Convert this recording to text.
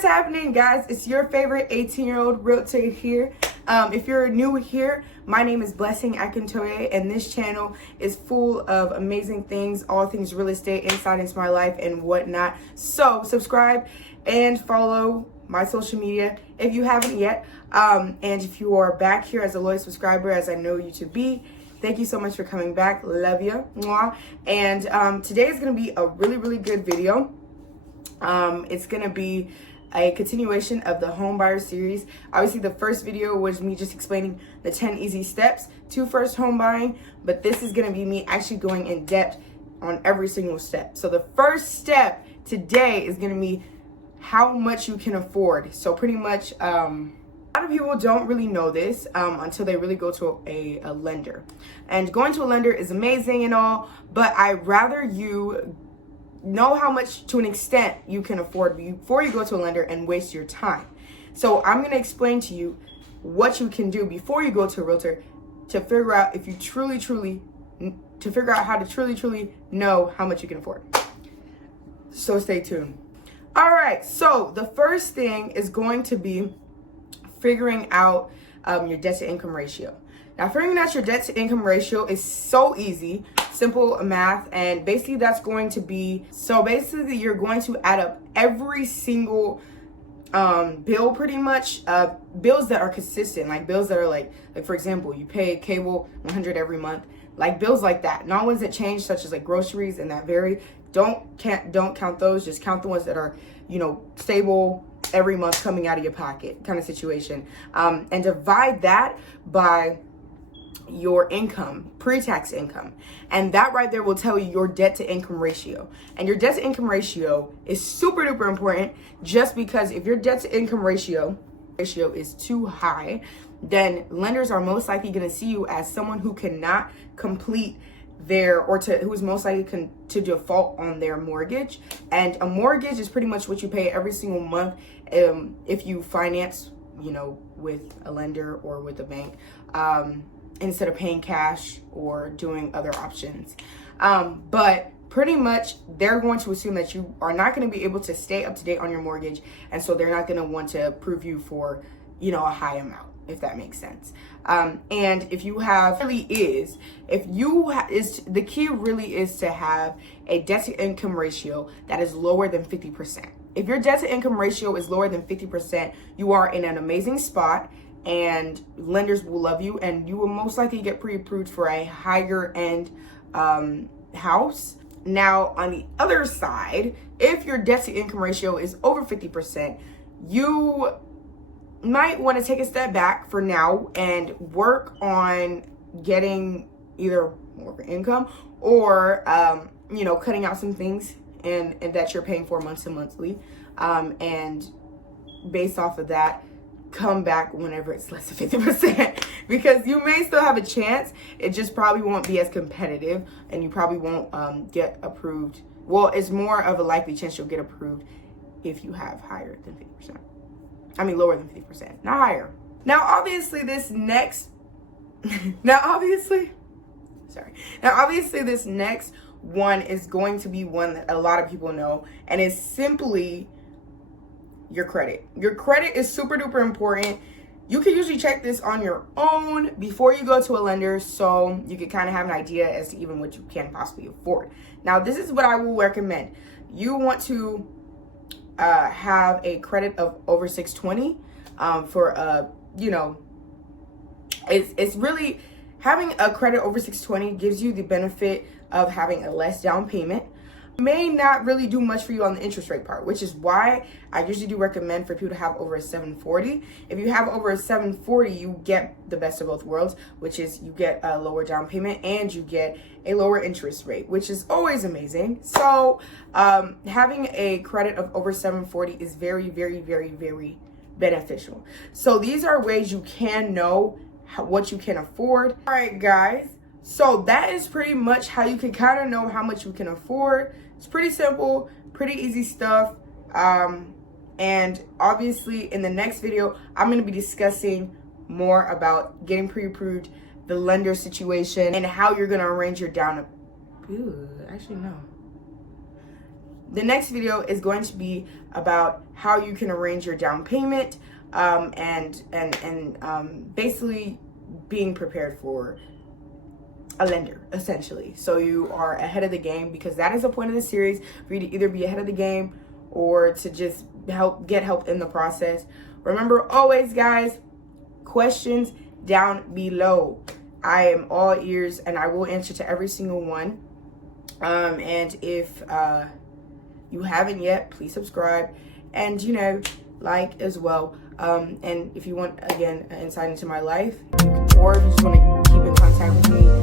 is happening, guys? It's your favorite 18-year-old realtor here. If you're new here, my name is Blessing Akintoye, and this channel is full of amazing things, all things real estate, insight into my life and whatnot. So subscribe and follow my social media if you haven't yet. And if you are back here as a loyal subscriber, as I know you to be, thank you so much for coming back. Love you. Mwah. And today is going to be a really good video. It's going to be a continuation of the home buyer series. Obviously, the first video was me just explaining the 10 easy steps to first home buying, but this is going to be me actually going in depth on every single step. So the first step today is going to be how much you can afford. So pretty much, a lot of people don't really know this until they really go to a lender. And going to a lender is amazing and all, but I'd rather you know how much to an extent you can afford before you go to a lender and waste your time. So I'm going to explain to you what you can do before you go to a realtor to figure out if you truly how to truly know how much you can afford. So stay tuned. All right, so the first thing is going to be figuring out your debt to income ratio. Now, figuring out your debt to income ratio is so easy, simple math, and basically that's going to be, so basically you're going to add up every single bill pretty much, bills that are consistent, like bills that are like for example, you pay cable $100 every month, like bills like that, not ones that change, such as like groceries and that vary. Don't count those, just count the ones that are, stable every month coming out of your pocket kind of situation, and divide that by your income, pre-tax income, and that right there will tell you your debt to income ratio. And your debt to income ratio is super duper important, just because if your debt to income ratio is too high, then lenders are most likely going to see you as someone who cannot complete who is most likely to default on their mortgage. And a mortgage is pretty much what you pay every single month if you finance, with a lender or with a bank, instead of paying cash or doing other options. But pretty much they're going to assume that you are not going to be able to stay up to date on your mortgage, and so they're not going to want to approve you for a high amount, if that makes sense. And if you have, the key really is to have a debt to income ratio that is lower than 50%. If your debt to income ratio is lower than 50%, you are in an amazing spot, and lenders will love you, and you will most likely get pre-approved for a higher end house. Now, on the other side, if your debt to income ratio is over 50%, you might want to take a step back for now and work on getting either more of an income or cutting out some things and that you're paying for monthly, and based off of that, come back whenever it's less than 50%, because you may still have a chance. It just probably won't be as competitive, and you probably won't get approved. Well, it's more of a likely chance you'll get approved if you have higher than 50%. I mean, lower than 50%, not higher. Now, obviously, this next one is going to be one that a lot of people know, and it's simply your credit. Your credit is super duper important. You can usually check this on your own before you go to a lender, so you can kind of have an idea as to even what you can possibly afford. Now, this is what I will recommend. You want to have a credit of over 620 it's really, having a credit over 620 gives you the benefit of having a less down payment. May not really do much for you on the interest rate part, which is why I usually do recommend for people to have over a 740. If you have over a 740, you get the best of both worlds, which is you get a lower down payment and you get a lower interest rate, which is always amazing. So having a credit of over 740 is very beneficial. So these are ways you can know what you can afford. All right, guys. So that is pretty much how you can kind of know how much you can afford. It's pretty simple, pretty easy stuff. And obviously in the next video, I'm going to be discussing more about getting pre-approved, the lender situation, and how you're going to arrange your down. Actually, no. the next video is going to be about how you can arrange your down payment, and basically being prepared for a lender, essentially, so you are ahead of the game, because that is the point of the series, for you to either be ahead of the game or to just get help in the process. Remember, always, guys, questions down below. I am all ears and I will answer to every single one. And if you haven't yet, please subscribe and, you know, like as well. And if you want, again, an insight into my life, or if you just want to keep in contact with me,